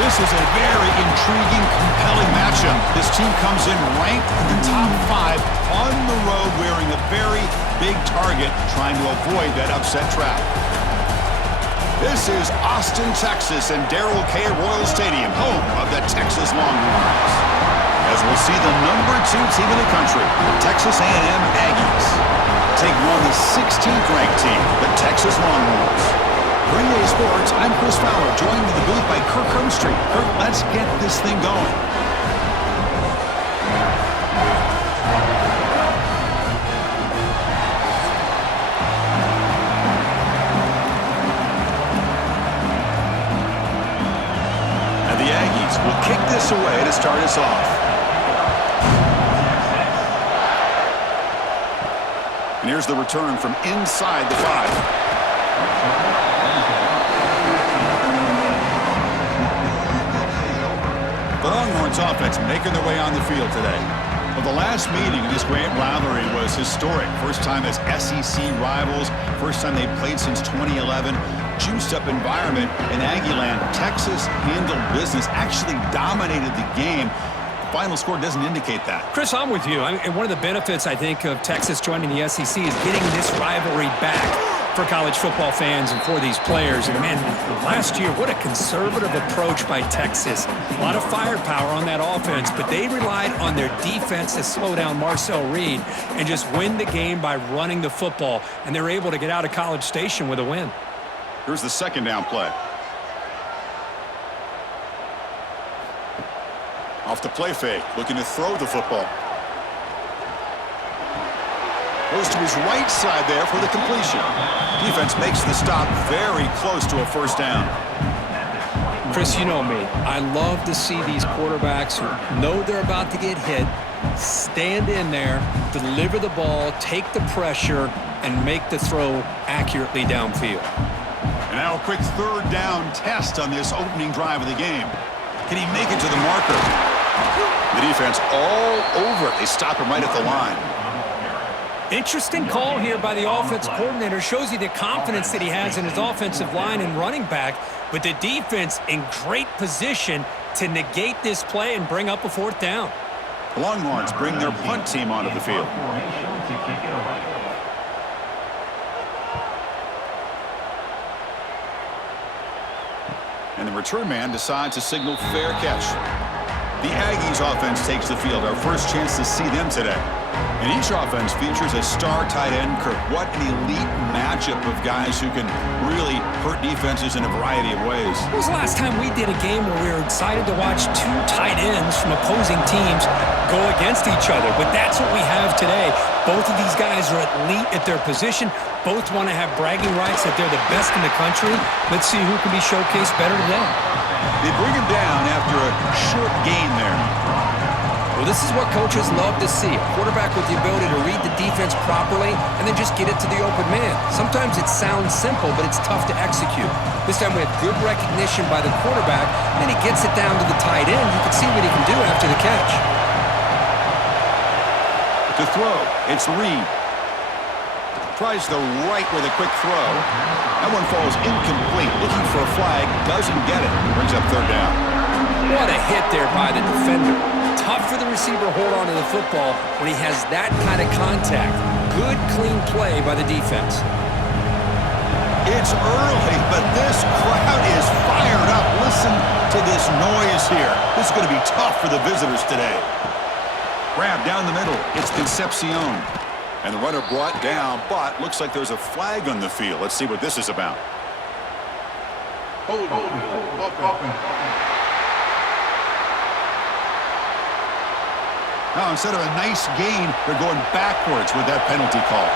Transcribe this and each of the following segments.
This is a very intriguing, compelling matchup. This team comes in ranked in the top 5 on the road wearing a very big target, trying to avoid that upset trap. This is Austin, Texas, and Darrell K. Royal Stadium, home of the Texas Longhorns. As we'll see the number 2 team in the country, the Texas A&M Aggies, take on the 16th ranked team, the Texas Longhorns. For NBA Sports, I'm Chris Fowler, joined in the booth by Kirk Hermstreet. Kirk, let's get this thing going. And the Aggies will kick this away to start us off. And here's the return from inside the 5. The Longhorns offense making their way on the field today. Well, the last meeting in this great rivalry was historic. First time as SEC rivals. First time they played since 2011. Juiced up environment in Aggieland. Texas handled business, actually dominated the game. The final score doesn't indicate that. Chris, I'm with you. And one of the benefits, I think, of Texas joining the SEC is getting this rivalry back for college football fans and for these players. And, man, last year, what a conservative approach by Texas. A lot of firepower on that offense, but they relied on their defense to slow down Marcel Reed and just win the game by running the football. And they're able to get out of College Station with a win. Here's the second down play. Off the play fake, looking to throw the football. Goes to his right side there for the completion. Defense makes the stop very close to a first down. Chris, you know me. I love to see these quarterbacks who know they're about to get hit, stand in there, deliver the ball, take the pressure, and make the throw accurately downfield. And now a quick third down test on this opening drive of the game. Can he make it to the marker? The defense all over it. They stop him right at the line. Interesting call here by the offense coordinator. Shows you the confidence that he has in his offensive line and running back, but the defense in great position to negate this play and bring up a fourth down. The Longhorns bring their punt team onto the field. And the return man decides to signal fair catch. The Aggies offense takes the field. Our first chance to see them today. And each offense features a star tight end. Kirk, what an elite matchup of guys who can really hurt defenses in a variety of ways. When was the last time we did a game where we were excited to watch 2 tight ends from opposing teams go against each other? But that's what we have today. Both of these guys are elite at their position. Both want to have bragging rights that they're the best in the country. Let's see who can be showcased better today. They bring him down after a short gain there. Well, this is what coaches love to see. A quarterback with the ability to read the defense properly and then just get it to the open man. Sometimes it sounds simple, but it's tough to execute. This time we had good recognition by the quarterback, and then he gets it down to the tight end. You can see what he can do after the catch. To throw, it's Reed. Tries the right with a quick throw. That one falls incomplete. Looking for a flag, doesn't get it. Brings up third down. What a hit there by the defender. Tough for the receiver to hold on to the football when he has that kind of contact. Good, clean play by the defense. It's early, but this crowd is fired up. Listen to this noise here. This is going to be tough for the visitors today. Grab down the middle. It's Concepcion. And the runner brought down, but looks like there's a flag on the field. Let's see what this is about. Now, instead of a nice gain, they're going backwards with that penalty call.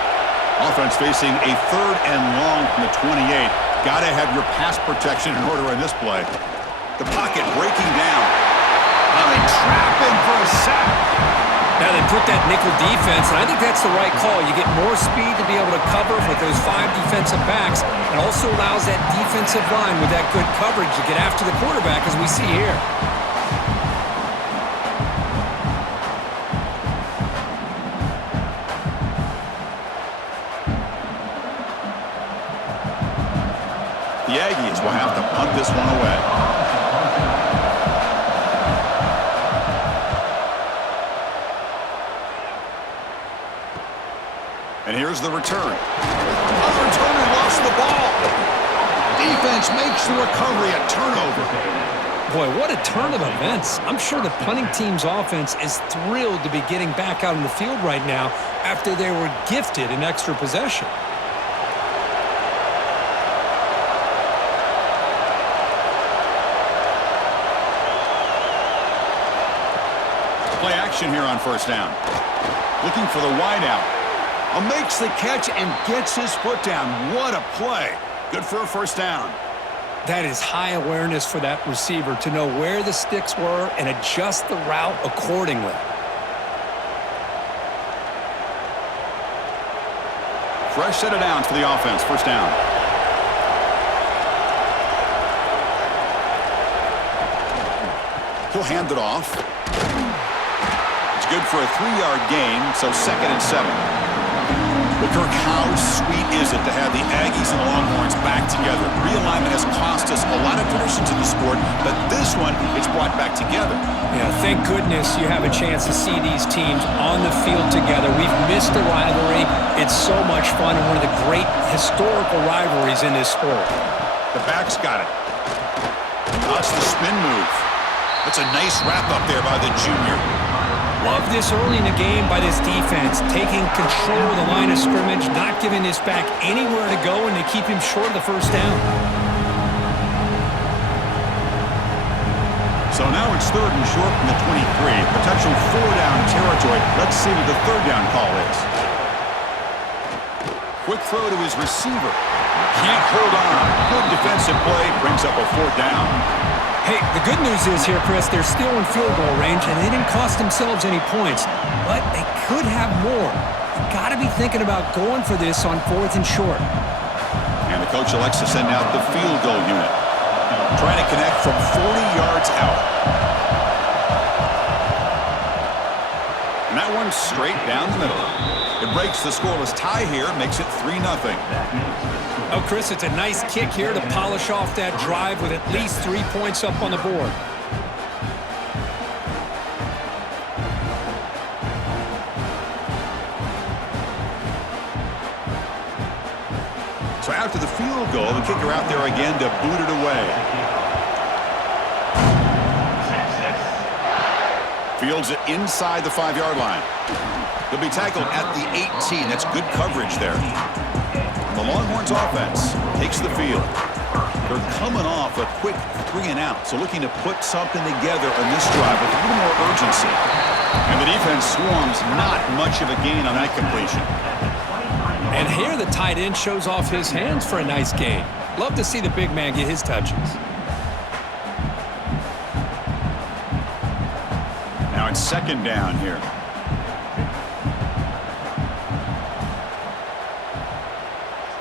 Offense facing a 3rd and long from the 28. Got to have your pass protection in order in this play. The pocket breaking down. Oh, they trap him for a sack. Now they put that nickel defense, and I think that's the right call. You get more speed to be able to cover with those 5 defensive backs. It also allows that defensive line with that good coverage to get after the quarterback, as we see here. The Aggies will have to punt this one away. And here's the return. Oh, the returner lost the ball. Defense makes the recovery a turnover. Boy, what a turn of events. I'm sure the punting team's offense is thrilled to be getting back out in the field right now after they were gifted an extra possession. Play action here on first down. Looking for the wideout. Makes the catch and gets his foot down. What a play. Good for a first down. That is high awareness for that receiver to know where the sticks were and adjust the route accordingly. Fresh set of downs for the offense. First down. He'll hand it off. It's good for a 3-yard gain, so 2nd and 7. But Kirk, how sweet is it to have the Aggies and Longhorns back together? Realignment has cost us a lot of traditions in the sport, but this one, it's brought back together. Yeah, thank goodness you have a chance to see these teams on the field together. We've missed the rivalry. It's so much fun and one of the great historical rivalries in this sport. The back's got it. That's the spin move. That's a nice wrap up there by the junior. Love this early in the game by this defense, taking control of the line of scrimmage, not giving this back anywhere to go, and to keep him short of the first down. So now it's 3rd and short from the 23. Potential 4-down territory. Let's see what the 3rd down call is. Quick throw to his receiver. Can't hold on. Good defensive play. Brings up a 4th down. Hey, the good news is here, Chris, they're still in field goal range, and they didn't cost themselves any points, but they could have more. You've got to be thinking about going for this on 4th and short. And the coach elects to send out the field goal unit. Trying to connect from 40 yards out. And that one's straight down the middle. It breaks the scoreless tie here, makes it 3-0. Oh, Chris, it's a nice kick here to polish off that drive with at least 3 points up on the board. So after the field goal, the kicker out there again to boot it away. Fields it inside the 5-yard line. He'll be tackled at the 18. That's good coverage there. The Longhorns offense takes the field. They're coming off a quick 3-and-out, so looking to put something together on this drive with a little more urgency. And the defense swarms, not much of a gain on that completion. And here the tight end shows off his hands for a nice gain. Love to see the big man get his touches. Now it's 2nd down here.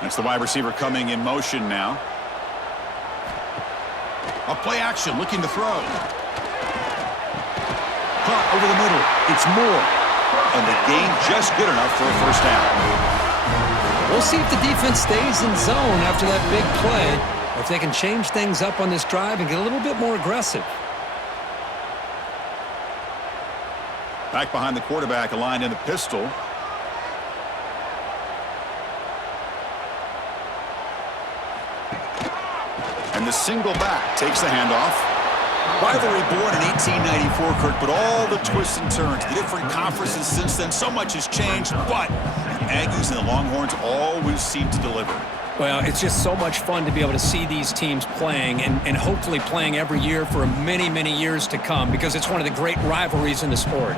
That's the wide receiver coming in motion now. A play action, looking to throw. Caught over the middle. It's Moore. And the gain just good enough for a first down. We'll see if the defense stays in zone after that big play, or if they can change things up on this drive and get a little bit more aggressive. Back behind the quarterback, aligned in the pistol. And the single back takes the handoff. Rivalry born in 1894, Kirk, but all the twists and turns, the different conferences since then, so much has changed, but the Aggies and the Longhorns always seem to deliver. Well, it's just so much fun to be able to see these teams playing and hopefully playing every year for many, many years to come, because it's one of the great rivalries in the sport.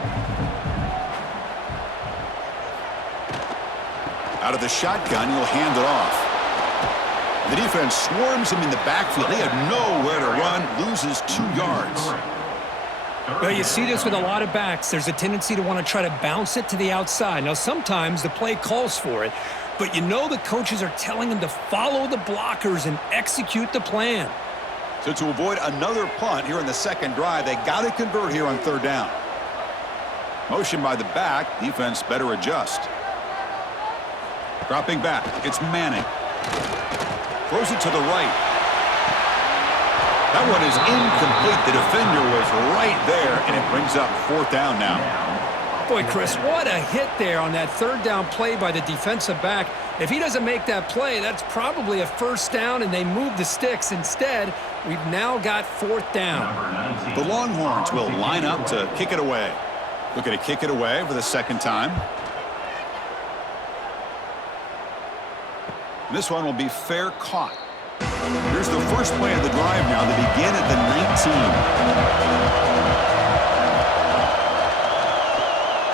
Out of the shotgun, he'll hand it off. The defense swarms him in the backfield. They have nowhere to run, loses 2 yards. Well, you see this with a lot of backs. There's a tendency to want to try to bounce it to the outside. Now, sometimes the play calls for it, but you know the coaches are telling them to follow the blockers and execute the plan. So to avoid another punt here in the 2nd drive, they got to convert here on 3rd down. Motion by the back. Defense better adjust. Dropping back. It's Manning. Throws it to the right. That one is incomplete. The defender was right there, and it brings up 4th down now. Boy, Chris, what a hit there on that third down play by the defensive back. If he doesn't make that play, that's probably a first down, and they move the sticks. Instead, we've now got fourth down. The Longhorns will line up to kick it away. Looking to kick it away for the second time. This one will be fair caught. Here's the first play of the drive now. They begin at the 19.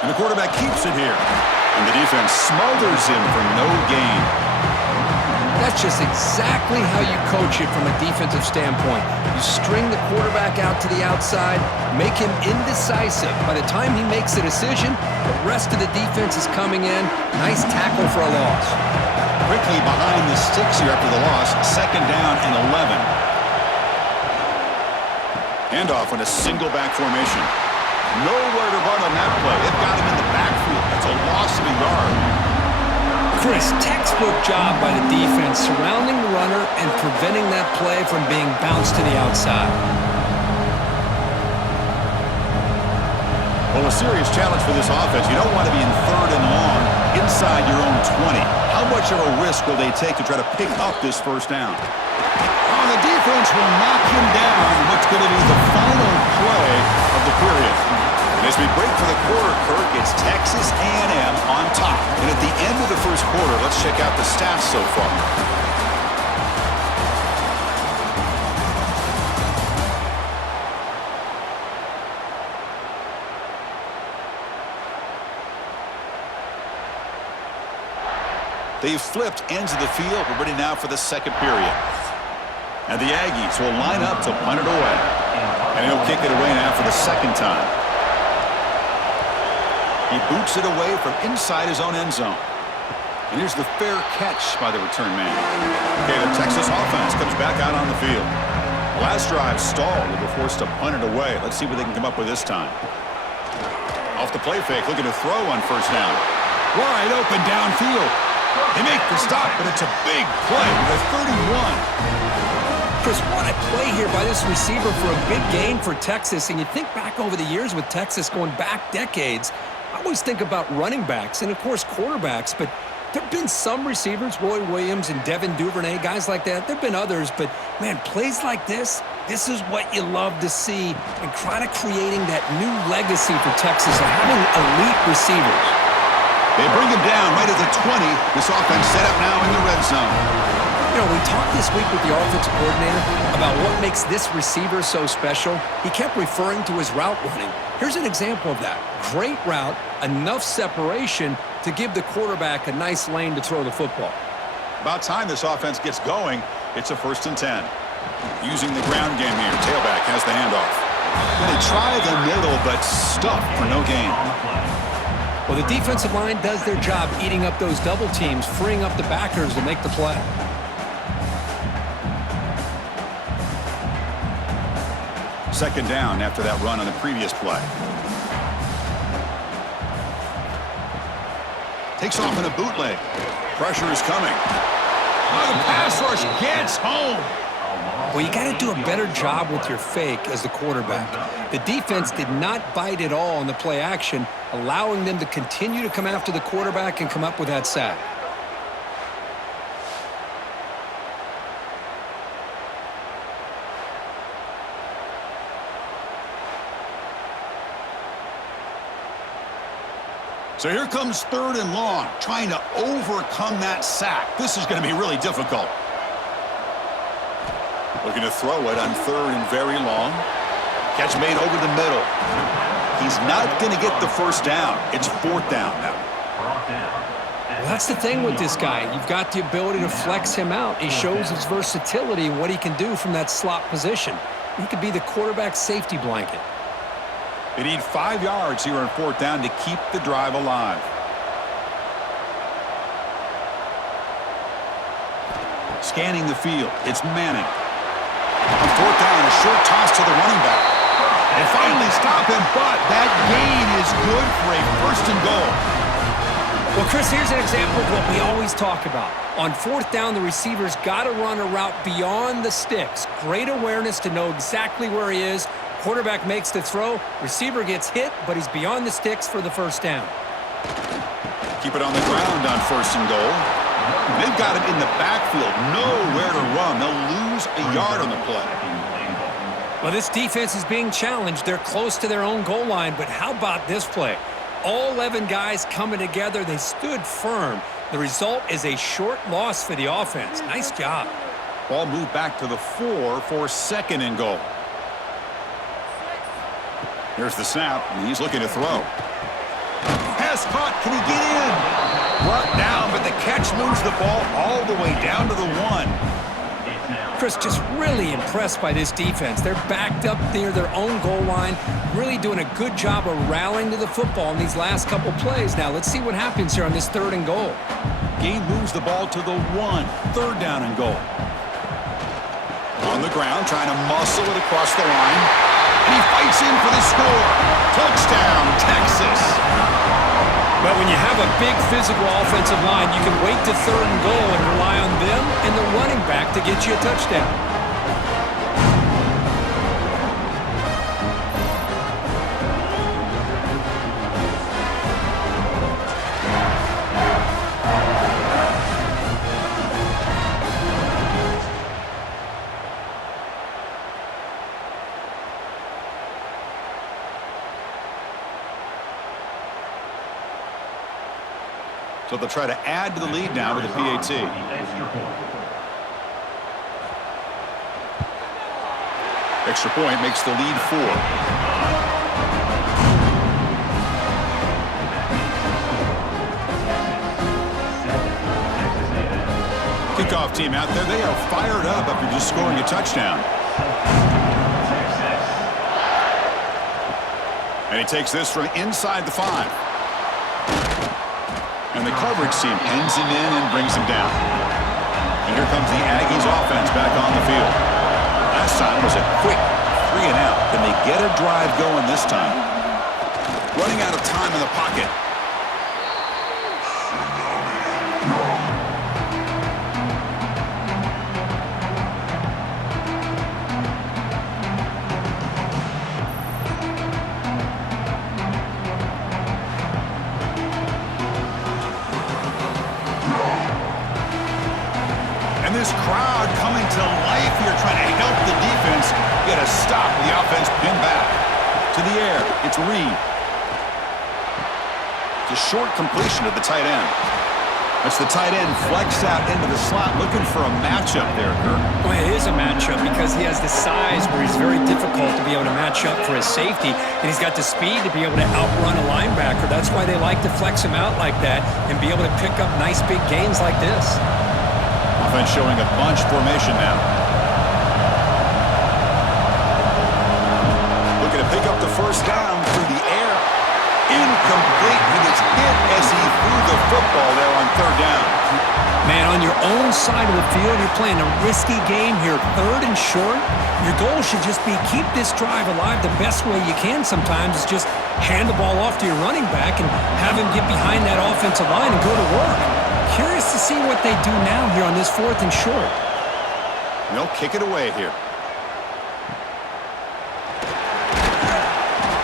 And the quarterback keeps it here. And the defense smothers him for no gain. That's just exactly how you coach it from a defensive standpoint. You string the quarterback out to the outside, make him indecisive. By the time he makes a decision, the rest of the defense is coming in. Nice tackle for a loss. Quickly behind the sticks here after the loss. Second down and 11. Handoff in a single back formation. Nowhere to run on that play. They've got him in the backfield. That's a loss of a yard. Chris, textbook job by the defense surrounding the runner and preventing that play from being bounced to the outside. Well, a serious challenge for this offense. You don't want to be in third and long inside your own 20. How much of a risk will they take to try to pick up this first down? Oh, the defense will knock him down. What's going to be the final play of the period? And as we break for the quarter, Kirk, it's Texas A&M on top. And at the end of the first quarter, let's check out the stats so far. They've flipped ends of the field. We're ready now for the second period. And the Aggies will line up to punt it away. And he'll kick it away now for the second time. He boots it away from inside his own end zone. And here's the fair catch by the return man. Okay, the Texas offense comes back out on the field. The last drive stalled. They were forced to punt it away. Let's see what they can come up with this time. Off the play fake, looking to throw on first down. Wide open downfield. They make the stop, but it's a big play with a 31. Chris, what a play here by this receiver for a big gain for Texas. And you think back over the years with Texas going back decades, I always think about running backs and, of course, quarterbacks. But there have been some receivers, Roy Williams and Devin Duvernay, guys like that. There have been others. But, man, plays like this is what you love to see and kind of creating that new legacy for Texas of having elite receivers. They bring him down right at the 20. This offense set up now in the red zone. You know, we talked this week with the offensive coordinator about what makes this receiver so special. He kept referring to his route running. Here's an example of that. Great route, enough separation to give the quarterback a nice lane to throw the football. About time this offense gets going. It's a 1st and 10. Using the ground game here. Tailback has the handoff. They try the middle, but stuffed for no gain. Well, the defensive line does their job eating up those double teams, freeing up the backers to make the play. Second down after that run on the previous play. Takes off in a bootleg. Pressure is coming. Oh, the pass rush gets home. Well, you got to do a better job with your fake as the quarterback. The defense did not bite at all on the play action, allowing them to continue to come after the quarterback and come up with that sack. So here comes 3rd and long, trying to overcome that sack. This is going to be really difficult. Looking to throw it on 3rd and very long. Catch made over the middle. He's not going to get the first down. It's 4th down now. Well, that's the thing with this guy. You've got the ability to flex him out. He shows his versatility and what he can do from that slot position. He could be the quarterback's safety blanket. They need 5 yards here on 4th down to keep the drive alive. Scanning the field. It's Manning. On 4th down, a short toss to the running back. They finally stop him, but that gain is good for a 1st and goal. Well, Chris, here's an example of what we always talk about. On 4th down, the receiver's got to run a route beyond the sticks. Great awareness to know exactly where he is, Quarterback makes the throw. Receiver gets hit, but he's beyond the sticks for the first down. Keep it on the ground on 1st and goal. They've got it in the backfield. Nowhere to run. They'll lose a yard on the play. Well, this defense is being challenged. They're close to their own goal line, but how about this play? All 11 guys coming together. They stood firm. The result is a short loss for the offense. Nice job. Ball moved back to the 4 for 2nd and goal. Here's the snap, and he's looking to throw. Pass caught. Can he get in? Brought down, but the catch moves the ball all the way down to the 1. Chris, just really impressed by this defense. They're backed up near their own goal line, really doing a good job of rallying to the football in these last couple plays. Now, let's see what happens here on this 3rd and goal. Game moves the ball to the 1. 3rd down and goal. On the ground, trying to muscle it across the line. And he fights in for the score. Touchdown, Texas. But when you have a big physical offensive line, you can wait to 3rd and goal and rely on them and the running back to get you a touchdown. So they'll try to add to the lead now with a PAT. Extra point makes the lead 4. Kickoff team out there. They are fired up after just scoring a touchdown. And he takes this from inside the 5. And the coverage team pins him in and brings him down. And here comes the Aggies offense back on the field. Last time was a quick 3 and out. Can they get a drive going this time? Running out of time in the pocket. This crowd coming to life here, trying to help the defense get a stop. The offense pinned back. To the air, it's Reed. It's a short completion to the tight end. That's the tight end flexed out into the slot, looking for a matchup there, Kirk. Well, it is a matchup because he has the size where he's very difficult to be able to match up for his safety, and he's got the speed to be able to outrun a linebacker. That's why they like to flex him out like that and be able to pick up nice big gains like this. Offense showing a bunch formation now. Looking to pick up the 1st down through the air. Incomplete. He gets hit as he threw the football there on 3rd down. Man, on your own side of the field, you're playing a risky game here. 3rd and short. Your goal should just be keep this drive alive the best way you can sometimes is just hand the ball off to your running back and have him get behind that offensive line and go to work. Curious to see what they do now here on this 4th and short. They'll kick it away here.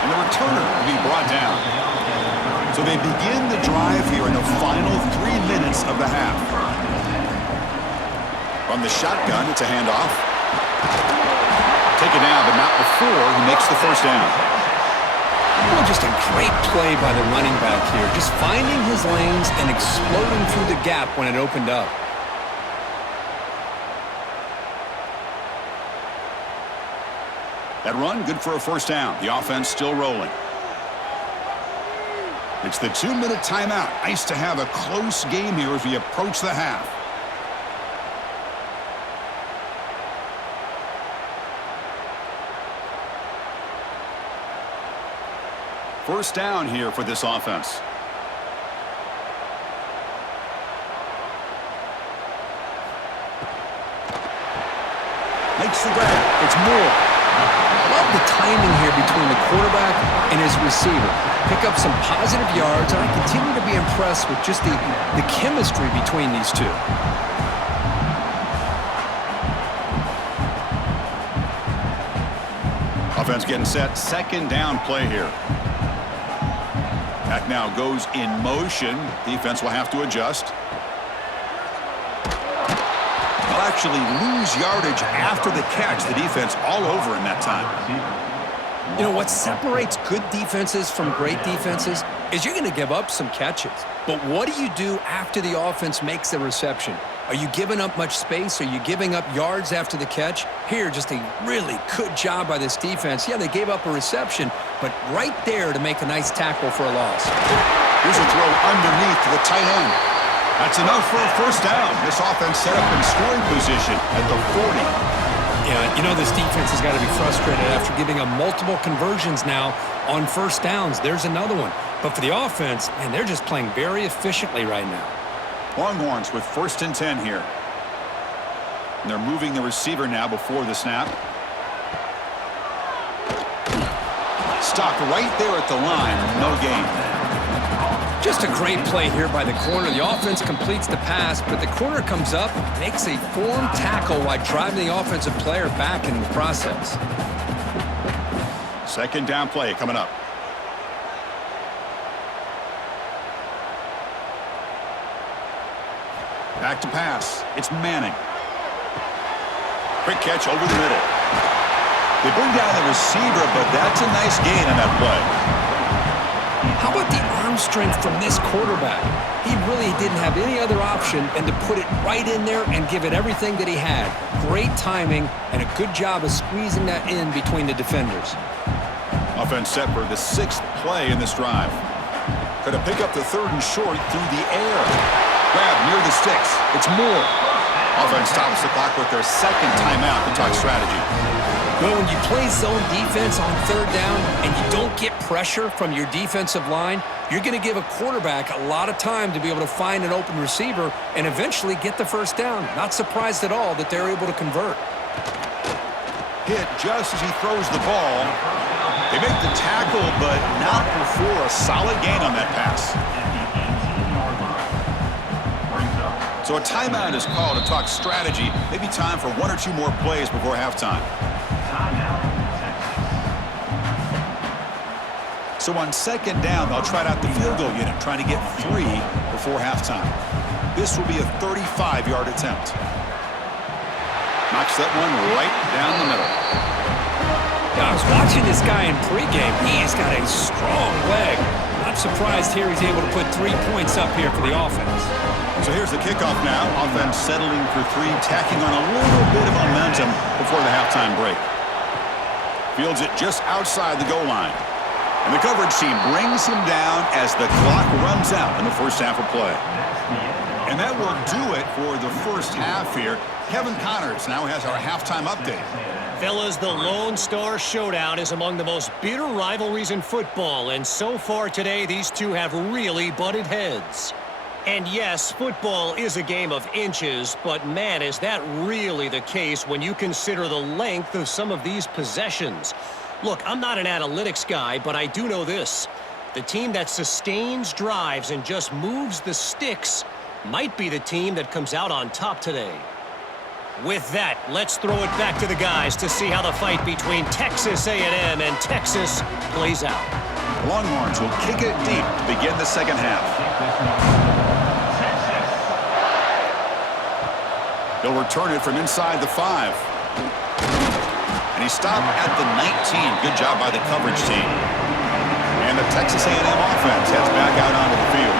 And the returner will be brought down. So they begin the drive here in the final 3 minutes of the half. From the shotgun, it's a handoff. Take it down, but not before he makes the 1st down. Well, just a great play by the running back here. Just finding his lanes and exploding through the gap when it opened up. That run, good for a 1st down. The offense still rolling. It's the 2-minute timeout. Nice to have a close game here as we approach the half. First down here for this offense. Makes the grab. It's Moore. Love the timing here between the quarterback and his receiver. Pick up some positive yards, and I continue to be impressed with just the chemistry between these two. Offense getting set. Second down play here. Back now goes in motion. Defense will have to adjust. They'll actually lose yardage after the catch. The defense all over in that time. You know, what separates good defenses from great defenses is you're going to give up some catches. But what do you do after the offense makes the reception? Are you giving up much space? Are you giving up yards after the catch? Here, just a really good job by this defense. Yeah, they gave up a reception, but right there to make a nice tackle for a loss. Here's a throw underneath to the tight end. That's enough for a first down. This offense set up in scoring position at the 40. Yeah, you know this defense has got to be frustrated after giving up multiple conversions now on first downs. There's another one. But for the offense, man, they're just playing very efficiently right now. Longhorns with 1st and 10 here. And they're moving the receiver now before the snap. Stopped right there at the line. No gain. Just a great play here by the corner. The offense completes the pass, but the corner comes up, makes a form tackle while driving the offensive player back in the process. Second down play coming up. Back to pass. It's Manning. Quick catch over the middle. They bring down the receiver, but that's a nice gain on that play. How about the arm strength from this quarterback? He really didn't have any other option than to put it right in there and give it everything that he had. Great timing and a good job of squeezing that in between the defenders. Offense set for the 6th play in this drive. Going to pick up the 3rd and short through the air. Grab near the sticks. It's Moore. Offense stops the clock with their 2nd timeout to talk strategy. Well, when you play zone defense on 3rd down and you don't get pressure from your defensive line, you're going to give a quarterback a lot of time to be able to find an open receiver and eventually get the first down. Not surprised at all that they're able to convert. Hit just as he throws the ball. They make the tackle, but not before a solid gain on that pass. So a timeout is called to talk strategy. Maybe time for 1 or 2 more plays before halftime. So on 2nd down, they'll try out the field goal unit, trying to get 3 before halftime. This will be a 35-yard attempt. Knocks that one right down the middle. Yeah, I was watching this guy in pregame. He's got a strong leg. Not surprised here he's able to put 3 points up here for the offense. So here's the kickoff now. Offense settling for 3, tacking on a little bit of momentum before the halftime break. Fields it just outside the goal line. And the coverage team brings him down as the clock runs out in the first half of play. And that will do it for the first half here. Kevin Connors now has our halftime update. Fellas, the Lone Star Showdown is among the most bitter rivalries in football. And so far today, these two have really butted heads. And yes, football is a game of inches, but man, is that really the case when you consider the length of some of these possessions. Look, I'm not an analytics guy, but I do know this. The team that sustains drives and just moves the sticks might be the team that comes out on top today. With that, let's throw it back to the guys to see how the fight between Texas A&M and Texas plays out. Longhorns will kick it deep to begin the second half. He'll return it from inside the 5. And he stopped at the 19. Good job by the coverage team. And the Texas A&M offense heads back out onto the field.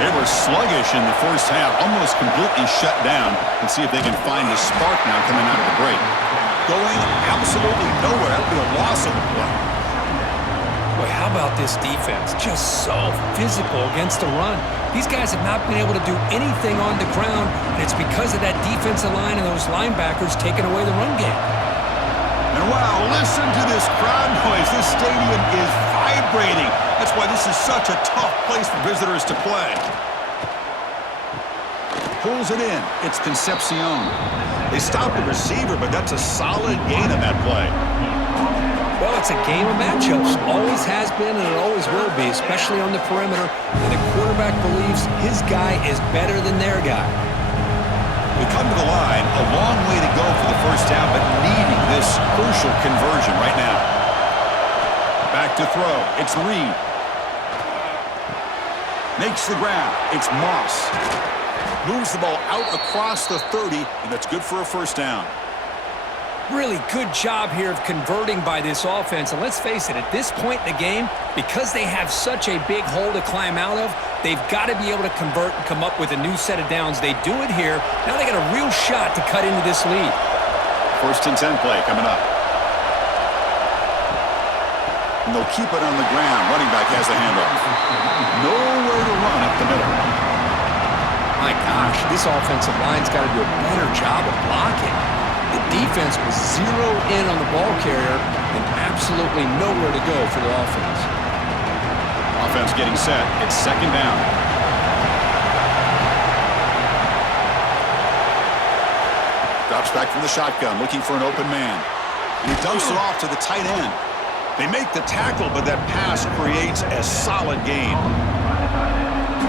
They were sluggish in the first half, almost completely shut down. Let's see if they can find a spark now coming out of the break. Going absolutely nowhere. That'll be a loss of the play. Boy, how about this defense? Just so physical against the run. These guys have not been able to do anything on the ground, and it's because of that defensive line and those linebackers taking away the run game. And wow, listen to this crowd noise. This stadium is vibrating. That's why this is such a tough place for visitors to play. Pulls it in. It's Concepcion. They stopped the receiver, but that's a solid gain on that play. Well, it's a game of matchups. Always has been, and it always will be, especially on the perimeter. And the quarterback believes his guy is better than their guy. We come to the line, a long way to go for the first down, but needing this crucial conversion right now. to throw. It's Reed. Makes the grab. It's Moss. Moves the ball out across the 30, and that's good for a first down. Really good job here of converting by this offense. And let's face it, at this point in the game, because they have such a big hole to climb out of, they've got to be able to convert and come up with a new set of downs. They do it here. Now they got a real shot to cut into this lead. First and 10 play coming up. And they'll keep it on the ground. Running back has the handoff. Nowhere to run up the middle. My gosh, this offensive line's got to do a better job of blocking. The defense was zeroed in on the ball carrier and absolutely nowhere to go for the offense. Offense getting set. It's second down. Drops back from the shotgun, looking for an open man. And he dumps it off to the tight end. They make the tackle, but that pass creates a solid gain.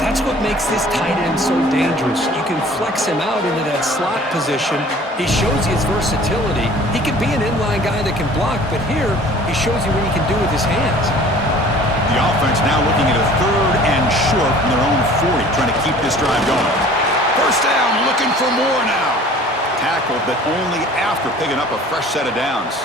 That's what makes this tight end so dangerous. You can flex him out into that slot position. He shows you his versatility. He can be an inline guy that can block, but here he shows you what he can do with his hands. The offense now looking at a third and short from their own 40, trying to keep this drive going. First down, looking for more now. Tackled, but only after picking up a fresh set of downs.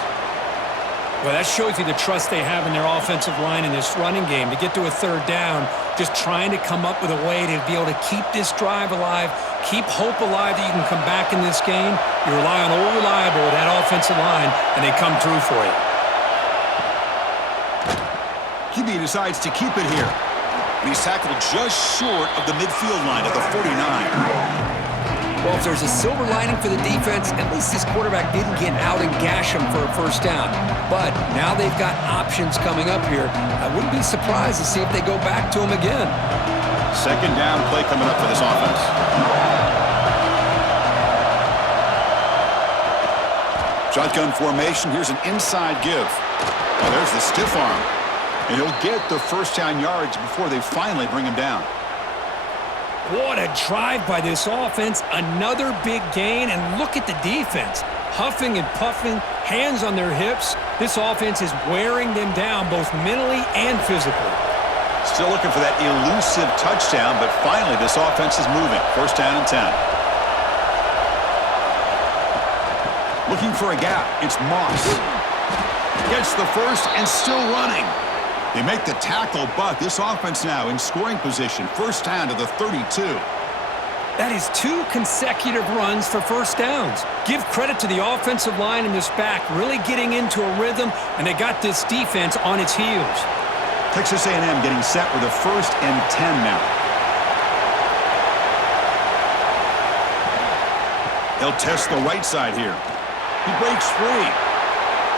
Well, that shows you the trust they have in their offensive line in this running game. To get to a third down, just trying to come up with a way to be able to keep this drive alive, keep hope alive that you can come back in this game. You rely on old reliable, that offensive line, and they come through for you. QB decides to keep it here. And he's tackled just short of the midfield line at the 49. Well, if there's a silver lining for the defense, at least this quarterback didn't get out and gash him for a first down. But now they've got options coming up here. I wouldn't be surprised to see if they go back to him again. Second down play coming up for this offense. Shotgun formation. Here's an inside give. Oh, there's the stiff arm. And he'll get the first down yards before they finally bring him down. What a drive by this offense. Another big gain, and look at the defense. Huffing and puffing, hands on their hips. This offense is wearing them down both mentally and physically. Still looking for that elusive touchdown, but finally this offense is moving. First down and 10. Looking for a gap. It's Moss. Gets the first and still running. They make the tackle, but this offense now in scoring position. First down to the 32. That is 2 consecutive runs for first downs. Give credit to the offensive line and this back really getting into a rhythm, and they got this defense on its heels. Texas A&M getting set with a first and 10 now. They'll test the right side here. He breaks free.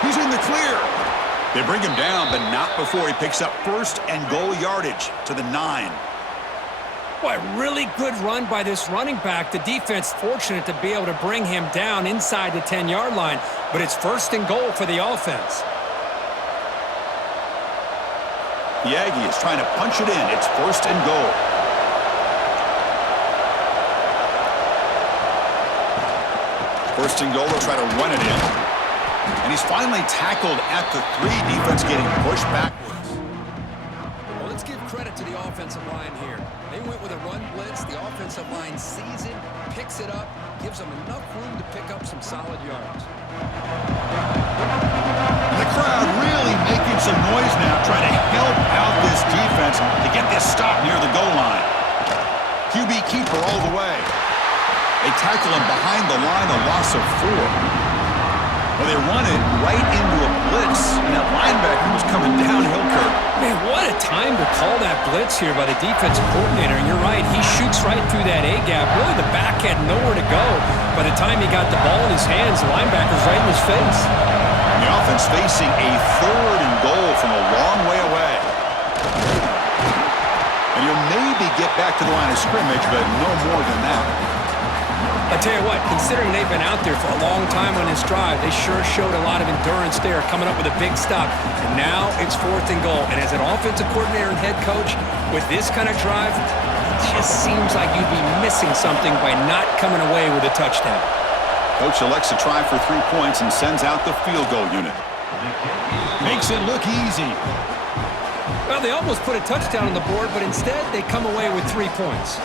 He's in the clear. They bring him down, but not before he picks up first and goal yardage to the 9. Boy, really good run by this running back. The defense fortunate to be able to bring him down inside the 10-yard line, but it's first and goal for the offense. The Aggie is trying to punch it in. It's first and goal. First and goal, they'll try to run it in. And he's finally tackled at the 3. Defense getting pushed backwards. Well, let's give credit to the offensive line here. They went with a run blitz. The offensive line sees it, picks it up, gives them enough room to pick up some solid yards. And the crowd really making some noise now, trying to help out this defense to get this stop near the goal line. QB keeper all the way. They tackle him behind the line, a loss of 4. Well, they run it right into a blitz, and that linebacker was coming downhill, Kirk. Man, what a time to call that blitz here by the defensive coordinator. And you're right, he shoots right through that A-gap. Really, the back had nowhere to go. By the time he got the ball in his hands, the linebacker's right in his face. And the offense facing a third and goal from a long way away. And you'll maybe get back to the line of scrimmage, but no more than that. I tell you what, considering they've been out there for a long time on this drive, they sure showed a lot of endurance there, coming up with a big stop. And now it's fourth and goal. And as an offensive coordinator and head coach, with this kind of drive, it just seems like you'd be missing something by not coming away with a touchdown. Coach elects to try for 3 points and sends out the field goal unit. Makes it look easy. Well, they almost put a touchdown on the board, but instead they come away with 3 points.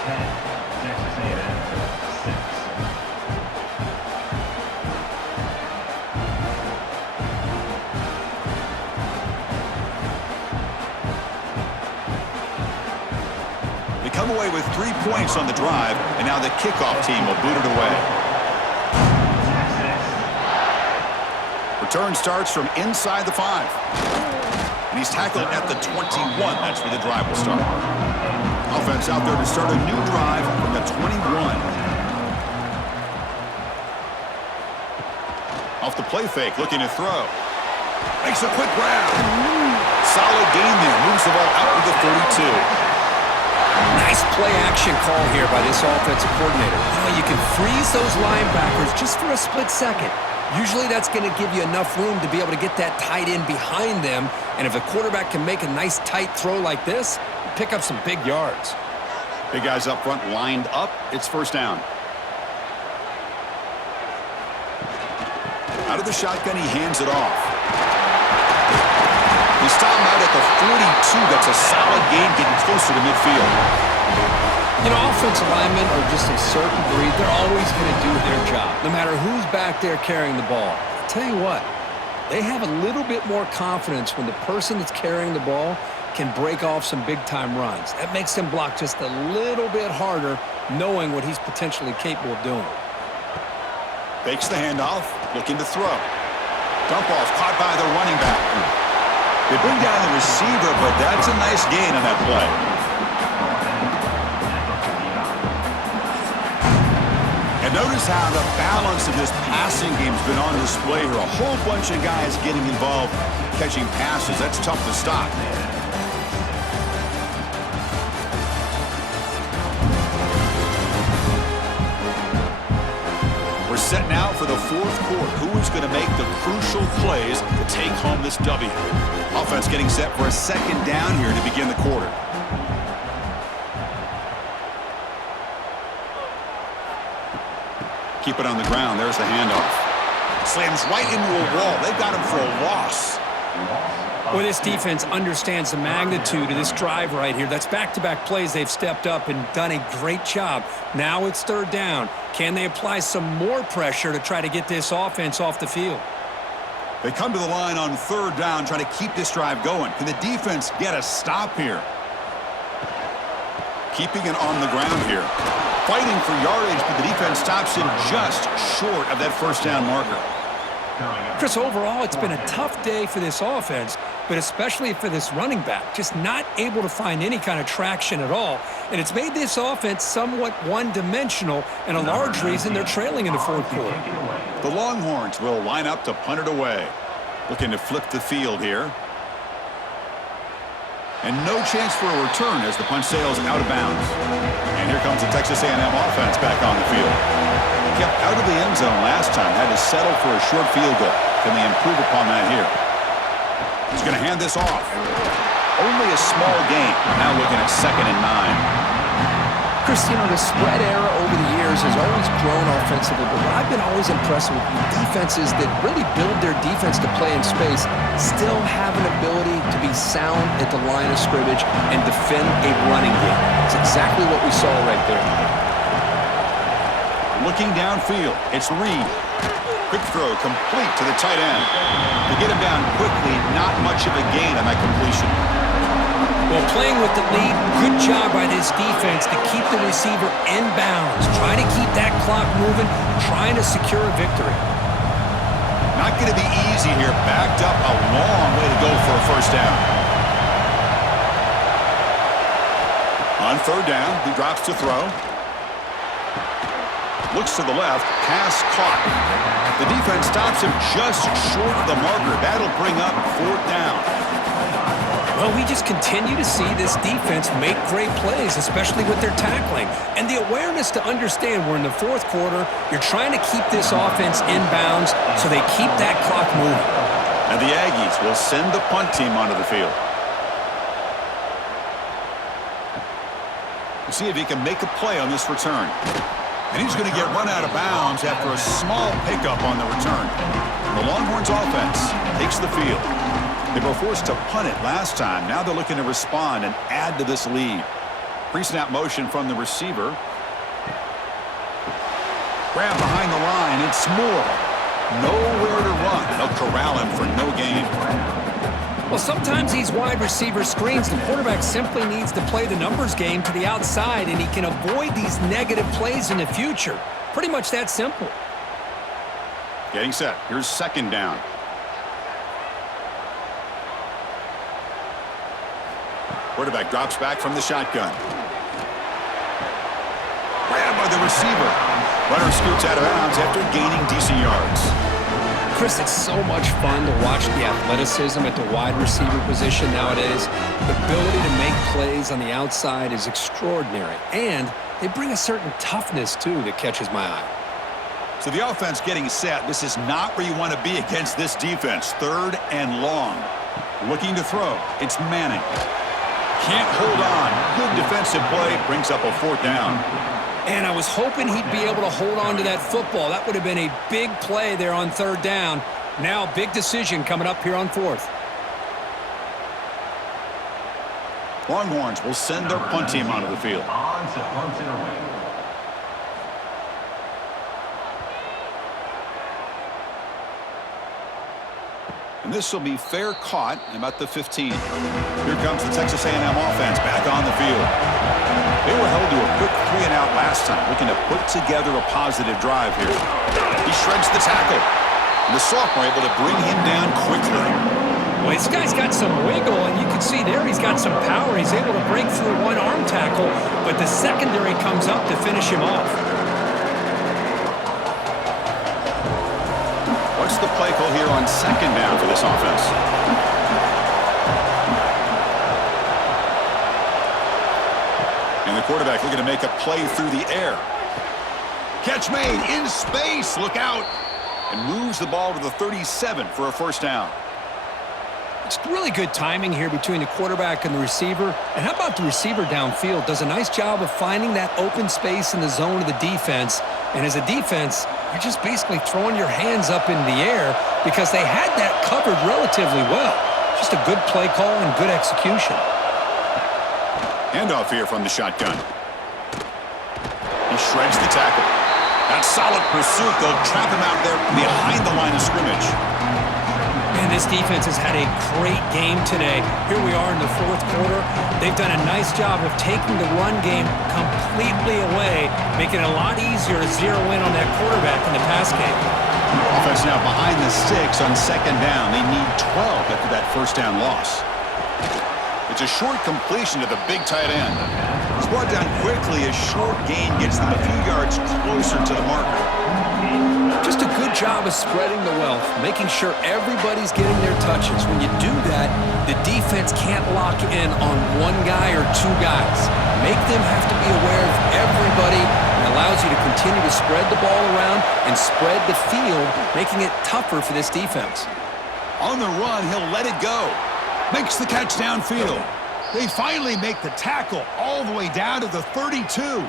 They come away with 3 points on the drive, and now the kickoff team will boot it away. Return starts from inside the 5. And he's tackled at the 21. That's where the drive will start. Offense out there to start a new drive from the 21. Off the play fake, looking to throw. Makes a quick grab. Solid gain there. Moves the ball out to the 32. Nice play action call here by this offensive coordinator. You know, you can freeze those linebackers just for a split second. Usually that's going to give you enough room to be able to get that tight end behind them. And if the quarterback can make a nice tight throw like this, pick up some big yards. Big guys up front lined up. It's first down. Out of the shotgun, he hands it off. He stopped out at the 42. That's a solid gain, getting closer to midfield. You know, offensive linemen are just a certain breed. They're always going to do their job, no matter who's back there carrying the ball. I'll tell you what, they have a little bit more confidence when the person that's carrying the ball can break off some big-time runs. That makes them block just a little bit harder, knowing what he's potentially capable of doing. Fakes the handoff, looking to throw. Dump off, caught by the running back. They bring down the receiver, but that's a nice gain on that play. And notice how the balance of this passing game has been on display here. A whole bunch of guys getting involved, catching passes. That's tough to stop. We're set now for the fourth quarter. Who is going to make the crucial plays to take home this W? Offense getting set for a second down here to begin the quarter. Keep it on the ground. There's the handoff. Slams right into a wall. They've got him for a loss. Well, this defense understands the magnitude of this drive right here. That's back-to-back plays. They've stepped up and done a great job. Now it's third down. Can they apply some more pressure to try to get this offense off the field? They come to the line on third down, trying to keep this drive going. Can the defense get a stop here? Keeping it on the ground here. Fighting for yardage, but the defense stops him just short of that first down marker. Chris, overall, it's been a tough day for this offense, but especially for this running back. Just not able to find any kind of traction at all. And it's made this offense somewhat one-dimensional, and a large reason they're trailing in the fourth quarter. The Longhorns will line up to punt it away. Looking to flip the field here. And no chance for a return as the punt sails out of bounds. And here comes the Texas A&M offense back on the field. Kept out of the end zone last time, had to settle for a short field goal. Can they improve upon that here? He's going to hand this off. Only a small gain. Now looking at 2nd and 9. Chris, you know, the spread era over the years has always grown offensively, but what I've been always impressed with defenses that really build their defense to play in space still have an ability to be sound at the line of scrimmage and defend a running game. It's exactly what we saw right there. Looking downfield, it's Reed. Quick throw, complete to the tight end. To get him down quickly, not much of a gain on that completion. Well, playing with the lead, good job by this defense to keep the receiver in bounds, trying to keep that clock moving, trying to secure a victory. Not going to be easy here. Backed up a long way to go for a first down. On third down, he drops to throw. Looks to the left, pass caught. The defense stops him just short of the marker. That'll bring up fourth down. Well, we just continue to see this defense make great plays, especially with their tackling. And the awareness to understand we're in the fourth quarter, you're trying to keep this offense in bounds so they keep that clock moving. And the Aggies will send the punt team onto the field. We'll see if he can make a play on this return. And he's going to get run out of bounds after a small pickup on the return. The Longhorns offense takes the field. They were forced to punt it last time. Now they're looking to respond and add to this lead. Pre-snap motion from the receiver. Grab behind the line. It's Moore. Nowhere to run. They'll corral him for no gain. Well, sometimes these wide receiver screens, the quarterback simply needs to play the numbers game to the outside, and he can avoid these negative plays in the future. Pretty much that simple. Getting set. Here's second down. Quarterback drops back from the shotgun. Grabbed by the receiver. Runner scoots out of bounds after gaining decent yards. Chris, it's so much fun to watch the athleticism at the wide receiver position nowadays. The ability to make plays on the outside is extraordinary, and they bring a certain toughness, too, that catches my eye. So the offense getting set. This is not where you want to be against this defense. 3rd and long. Looking to throw. It's Manning. Can't hold on. Good defensive play. Brings up a 4th down. And I was hoping he'd be able to hold on to that football. That would have been a big play there on 3rd down. Now, big decision coming up here on 4th. Longhorns will send their punt team onto the field. And this will be fair caught about the 15. Here comes the Texas A&M offense back on the field. They were held to a quick 3-and-out last time, looking to put together a positive drive here. He shreds the tackle. And the sophomore able to bring him down quickly. Well, this guy's got some wiggle, and you can see there he's got some power. He's able to break through one arm tackle, but the secondary comes up to finish him off. What's the play call here on 2nd down for this offense? And the quarterback looking to make a play through the air. Catch made in space. Look out. And moves the ball to the 37 for a 1st down. It's really good timing here between the quarterback and the receiver. And how about the receiver downfield? Does a nice job of finding that open space in the zone of the defense. And as a defense, you're just basically throwing your hands up in the air because they had that covered relatively well. Just a good play call and good execution. Handoff here from the shotgun. He shreds the tackle. That solid pursuit. They'll trap him out there behind the line of scrimmage. Man, this defense has had a great game today. Here we are in the 4th quarter. They've done a nice job of taking the run game completely away, making it a lot easier to zero in on that quarterback in the pass game. Offense now behind the 6 on 2nd down. They need 12 after that 1st down loss. It's a short completion to the big tight end. It's brought down quickly. A short gain gets them a few yards closer to the marker. Just a good job of spreading the wealth, making sure everybody's getting their touches. When you do that, the defense can't lock in on one guy or 2 guys. Make them have to be aware of everybody. It allows you to continue to spread the ball around and spread the field, making it tougher for this defense. On the run, he'll let it go. Makes the catch downfield. They finally make the tackle all the way down to the 32.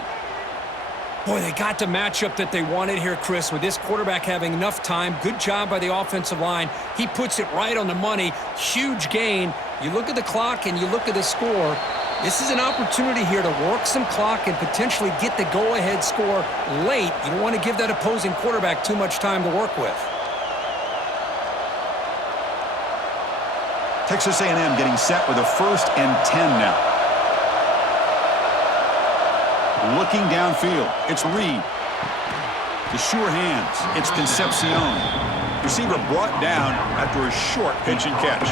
Boy, they got the matchup that they wanted here, Chris, with this quarterback having enough time. Good job by the offensive line. He puts it right on the money. Huge gain. You look at the clock and you look at the score. This is an opportunity here to work some clock and potentially get the go-ahead score late. You don't want to give that opposing quarterback too much time to work with. Texas A&M getting set with a 1st and 10 now. Looking downfield, it's Reed. The sure hands, it's Concepcion. Receiver brought down after a short pitch and catch.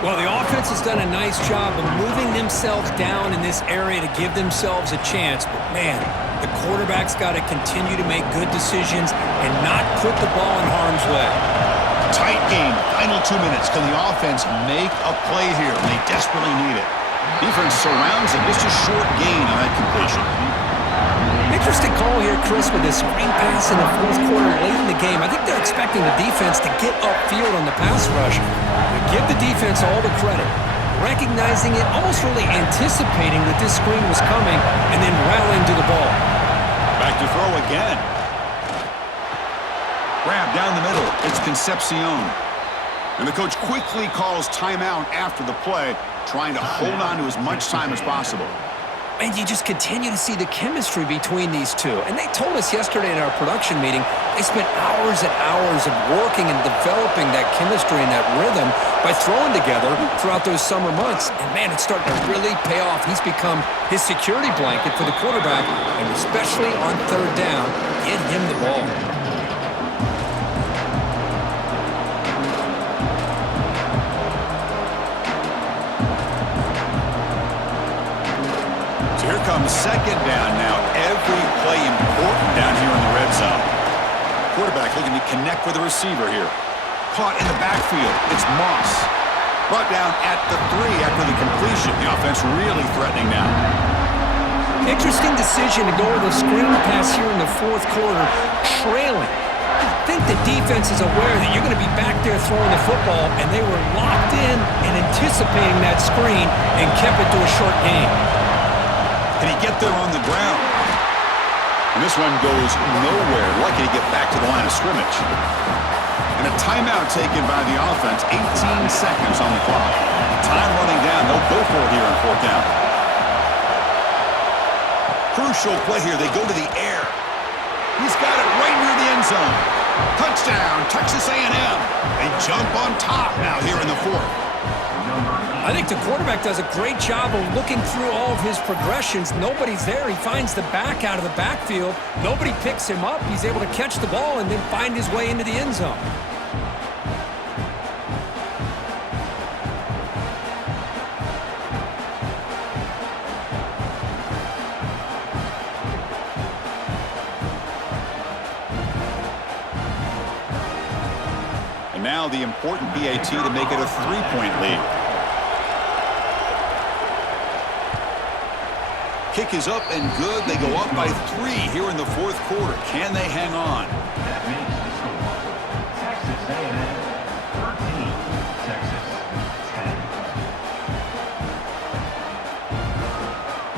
Well, the offense has done a nice job of moving themselves down in this area to give themselves a chance. But, man, the quarterback's got to continue to make good decisions and not put the ball in harm's way. Tight game, final 2 minutes. Can the offense make a play here? They desperately need it. Defense surrounds him. Just a short gain on that completion. Interesting call here, Chris, with this screen pass in the 4th quarter late in the game. I think they're expecting the defense to get upfield on the pass rush. But give the defense all the credit. Recognizing it, almost really anticipating that this screen was coming, and then rallying to the ball. Back to throw again. Grab down the middle. It's Concepcion. And the coach quickly calls timeout after the play, trying to hold on to as much time as possible. And you just continue to see the chemistry between these two. And they told us yesterday in our production meeting, they spent hours and hours of working and developing that chemistry and that rhythm by throwing together throughout those summer months. And, man, it's starting to really pay off. He's become his security blanket for the quarterback, and especially on third down, get him the ball. Here comes second down now. Every play important down here in the red zone. Quarterback looking to connect with the receiver here. Caught in the backfield. It's Moss. Brought down at the 3 after the completion. The offense really threatening now. Interesting decision to go with a screen pass here in the fourth quarter, trailing. I think the defense is aware that you're going to be back there throwing the football, and they were locked in and anticipating that screen and kept it to a short gain. Can he get there on the ground? And this one goes nowhere. Lucky to get back to the line of scrimmage. And a timeout taken by the offense. 18 seconds on the clock. Time running down. They'll go for it here on fourth down. Crucial play here. They go to the air. He's got it right near the end zone. Touchdown, Texas A&M. They jump on top now here in the fourth. I think the quarterback does a great job of looking through all of his progressions. Nobody's there. He finds the back out of the backfield. Nobody picks him up. He's able to catch the ball and then find his way into the end zone. And now the important PAT to make it a 3-point lead. Kick is up and good. They go up by 3 here in the fourth quarter. Can they hang on? That makes the score Texas A&M 13, Texas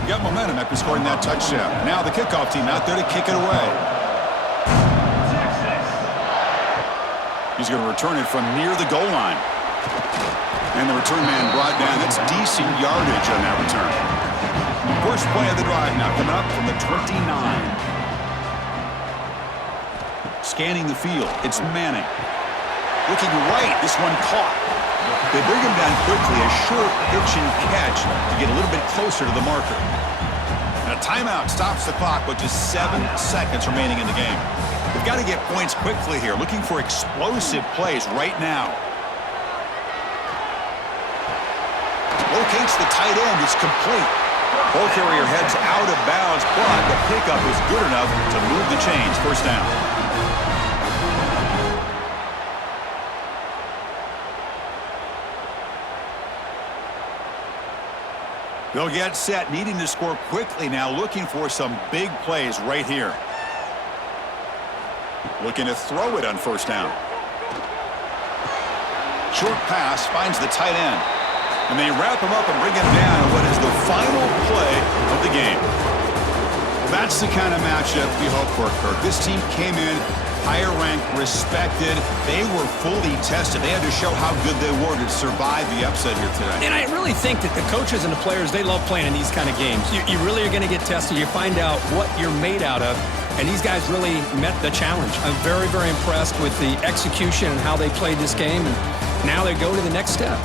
10. Got momentum after scoring that touchdown. Now the kickoff team out there to kick it away. He's going to return it from near the goal line. And the return man brought down. That's decent yardage on that return. First play of the drive now coming up from the 29. Scanning the field. It's Manning. Looking right. This one caught. They bring him down quickly. A short pitch and catch to get a little bit closer to the marker. And a timeout stops the clock with just 7 seconds remaining in the game. We've got to get points quickly here. Looking for explosive plays right now. Locates the tight end. It's complete. Ball carrier heads out of bounds, but the pickup is good enough to move the chains. First down. They'll get set, needing to score quickly now, looking for some big plays right here. Looking to throw it on first down. Short pass finds the tight end. And they wrap him up and bring him down in what is the final play of the game. Well, that's the kind of matchup we hope for, Kirk. This team came in higher ranked, respected. They were fully tested. They had to show how good they were to survive the upset here today. And I really think that the coaches and the players, they love playing in these kind of games. You really are going to get tested. You find out what you're made out of. And these guys really met the challenge. I'm very, very impressed with the execution and how they played this game. And now they go to the next step.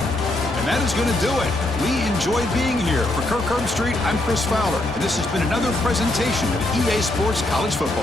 And that is going to do it. We enjoyed being here. For Kirk Herbstreit, I'm Chris Fowler. And this has been another presentation of EA Sports College Football.